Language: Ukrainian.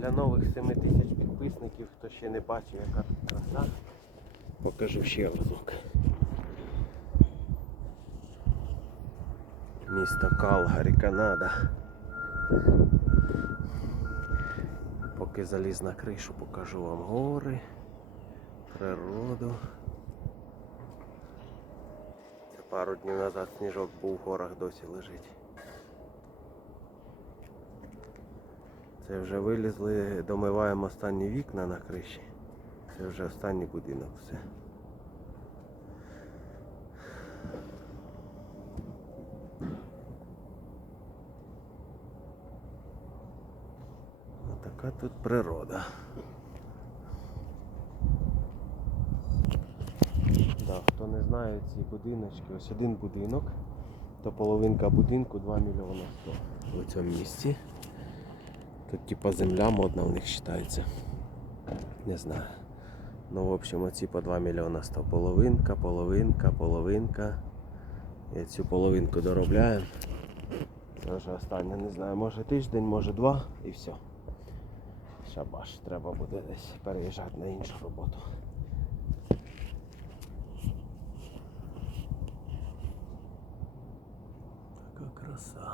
Для нових 7 тисяч підписників, хто ще не бачив, яка тут краса, покажу ще разок. Місто Калгарі, Канада. Поки заліз на кришу, покажу вам гори, природу. Пару днів назад сніжок був в горах, досі лежить. Це вже вилізли, домиваємо останні вікна на криші. Це вже останній будинок все. Така тут природа. Да, хто не знає ці будиночки, ось один будинок, то половинка будинку 2 мільйони 100 в цьому місці. Тут типа земля модна у них вважається. Не знаю. Ну в общем оці по 2 мільйона 100 половинка, половинка, половинка. Я цю половинку доробляю. Це вже останнє, не знаю, може тиждень, може два і все. Шабаш, треба буде десь переїжджати на іншу роботу. Така краса.